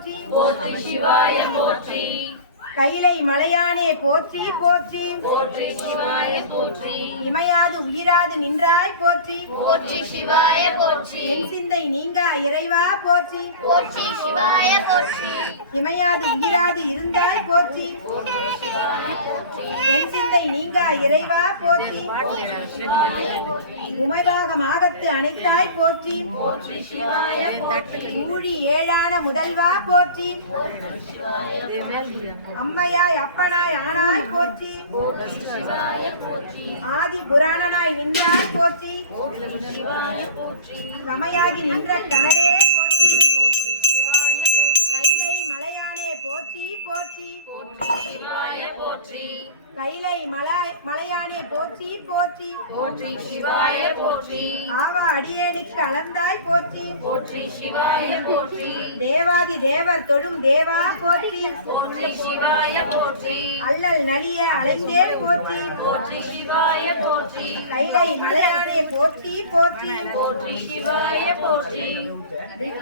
போற்றி போற்றி சிவாய போற்றி கைலை மலையானே போற்றி போற்றி போற்றி சிவாய போற்றி இமையாது உயிராது நின்றாய் போற்றி போற்றி சிவாய போற்றி சிந்தை நீங்கா இறைவா போற்றி போற்றி சிவாய போற்றி இமையாது உயிராது இருந்தாய் போற்றி போற்றி சிவாய போற்றி என் சிந்தை நீங்கா இறைவா போற்றி உமைபாகமாகத்து அணைத்தாய் போற்றி போற்றி சிவாய போற்றி ஊழி ஏழான முதல்வா போற்றி அம்மையாய் அப்பனாய் ஆனாய் போற்றி போற்றி சிவாய போற்றி ஆதி புராணனாய் நின்றாய் போற்றி போற்றி சிவாய போற்றி சமையாகி நின்ற கடலே போற்றி போற்றி சிவாய போற்றி கைலை மலையானே போற்றி போற்றி போற்றி சிவாய போற்றி கைலை மலையானே போற்றி போற்றி போற்றி சிவாய போற்றி ஆவா அடியேனுக்கு அளந்தாய் போற்றி போற்றி சிவாய போற்றி தேவாதி தேவர் தொடும் தேவா போற்றி போற்றி சிவாய போற்றி அல்லல் நலிய அழைத்தே போற்றி போற்றி சிவாய போற்றி கைலை மலையானே போற்றி போற்றி போற்றி சிவாய போற்றி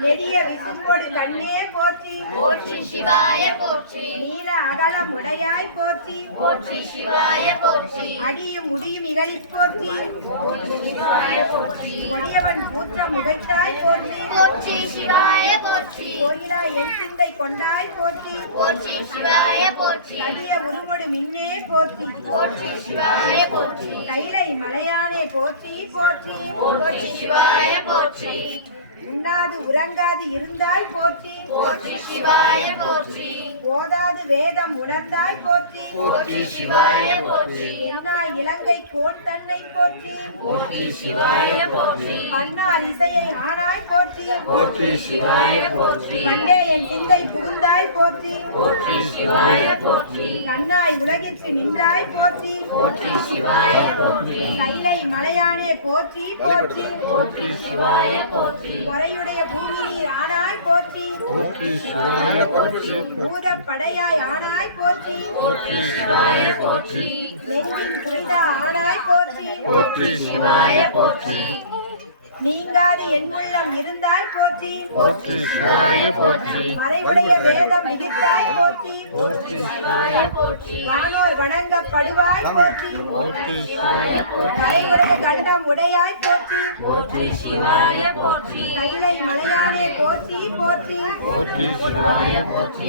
நெடிய விசும்பொடு கண்ணே போற்றி போற்றி சிவாய போற்றி நீல அகலம் உடையாய் போற்றி போற்றி சிவாய போற்றி அடியும் முடியும் இகழிப் போற்றி போற்றி சிவாய போற்றி கொடியவன் கூற்றம் உழைத்தாய் போற்றி போற்றி சிவாய போற்றி கோயிலா என் சிந்தை கொண்டாய் போற்றி போற்றி சிவாய போற்றி கலிய உருமொடு மின்னே போற்றி போற்றி சிவாய போற்றி கைலை மலையானே போற்றி போற்றி போற்றி சிவாய போற்றி உண்ணாது உறங்காது இருந்தாய் போற்றி போற்றி சிவாய போற்றி போதாது வேதம் உணர்ந்தாய் போற்றி போற்றி சிவாய போற்றி இன்னாய் இலங்கை கோன் தன்னை போற்றி போற்றி சிவாய போற்றி மன்னால் இசையை ஆனாய் போற்றி போற்றி சிவாய போற்றி கண்டே என் சிந்தை புகுந்தாய் போற்றி போற்றி சிவாய போற்றி கண்ணாய் உலகிற்கு நின்றாய் போற்றி போற்றி சிவாய போற்றி கைலை மலையானே போற்றி போற்றி போற்றி சிவாய போற்றி முறையுடைய பூமி நீர் ஆனாய் போற்றி போற்றி சிவாய போற்றி பூதப்படையாய் ஆனாய் போற்றி போற்றி சிவாய போற்றி நெஞ்சின் புனித ஆனாய் போற்றி போற்றி சிவாய போற்றி நீங்காது எங்குள்ளம் இருந்தாய் போற்றி போற்றி சிவாய போற்றி மறைவுடைய வேதம் மிகுத்தாய் போற்றி போற்றி சிவாய போற்றி வானோர் வணங்கப்படுவாய் போற்றி போற்றி சிவாய போற்றி கரையுடைய கண்டம் உடையாய் போற்றி போற்றி சிவாய போற்றி கைலை மலையானே போற்றி போற்றி போற்றி சிவாய போற்றி